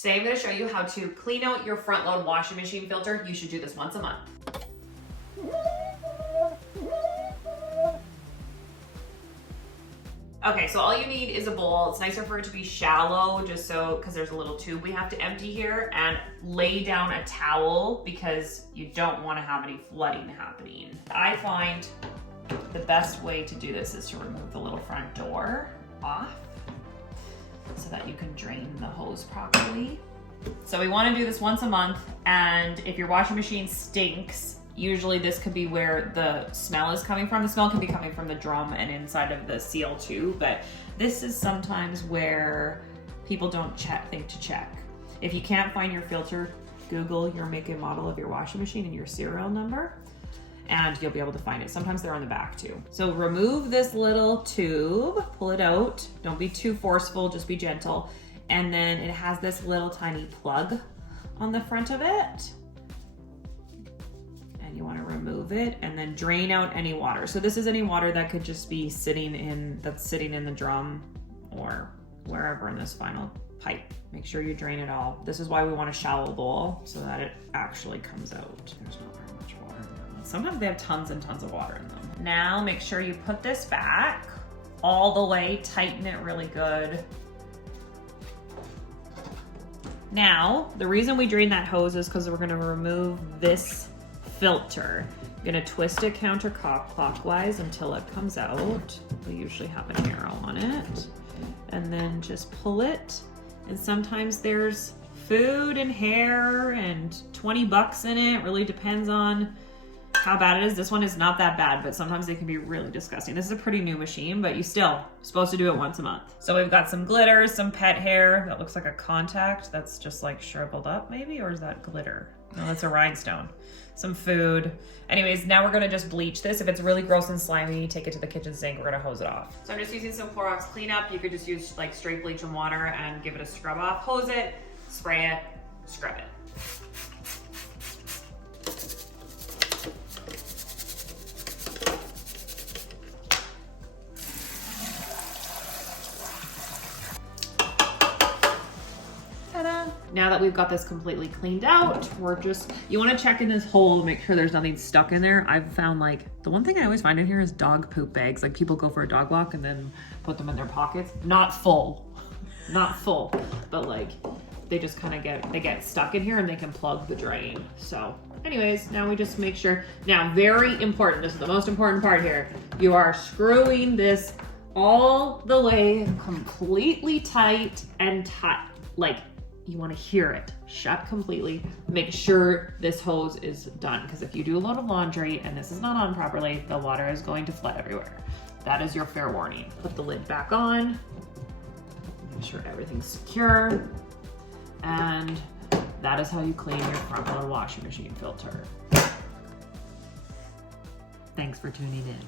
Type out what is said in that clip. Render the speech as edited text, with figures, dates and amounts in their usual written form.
Today I'm going to show you how to clean out your front load washing machine filter. You should do this once a month. Okay, so all you need is a bowl. It's nicer for it to be shallow just so, because there's a little tube we have to empty here, and lay down a towel because you don't want to have any flooding happening. I find the best way to do this is to remove the little front door off so that you can drain the hose properly. So we want to do this once a month, and if your washing machine stinks, usually this could be where the smell is coming from. The smell can be coming from the drum and inside of the seal too, but this is sometimes where people don't think to check. If you can't find your filter, Google your make and model of your washing machine and your serial number, and you'll be able to find it. Sometimes they're on the back too. So remove this little tube, pull it out. Don't be too forceful, just be gentle. And then it has this little tiny plug on the front of it. And you want to remove it and then drain out any water. So this is any water that could just be sitting in the drum or wherever in this final pipe. Make sure you drain it all. This is why we want a shallow bowl, so that it actually comes out. There's not very much water in them. Sometimes they have tons and tons of water in them. Now make sure you put this back all the way, tighten it really good. Now, the reason we drain that hose is because we're gonna remove this filter. I'm gonna twist it counterclockwise until it comes out. We usually have an arrow on it. And then just pull it. And sometimes there's food and hair and 20 bucks in it. Really depends on how bad it is. This one is not that bad, but sometimes they can be really disgusting. This is a pretty new machine, but you still supposed to do it once a month. So we've got some glitter, some pet hair that looks like a contact that's just like shriveled up maybe, or is that glitter? No, that's a rhinestone. Some food. Anyways, now we're gonna just bleach this. If it's really gross and slimy, take it to the kitchen sink. We're gonna hose it off. So I'm just using some Clorox cleanup. You could just use like straight bleach and water and give it a scrub off. Hose it, spray it, scrub it. Now that we've got this completely cleaned out, you want to check in this hole to make sure there's nothing stuck in there. I've found the one thing I always find in here is dog poop bags. Like people go for a dog walk and then put them in their pockets. Not full, but like they just kind of get stuck in here and they can plug the drain. So anyways, now we just make sure. Now, very important, this is the most important part here. You are screwing this all the way completely tight and tight. Like, you want to hear it shut completely. Make sure this hose is done, because if you do a load of laundry and this is not on properly, the water is going to flood everywhere. That is your fair warning. Put the lid back on. Make sure everything's secure. And that is how you clean your front load washing machine filter. Thanks for tuning in.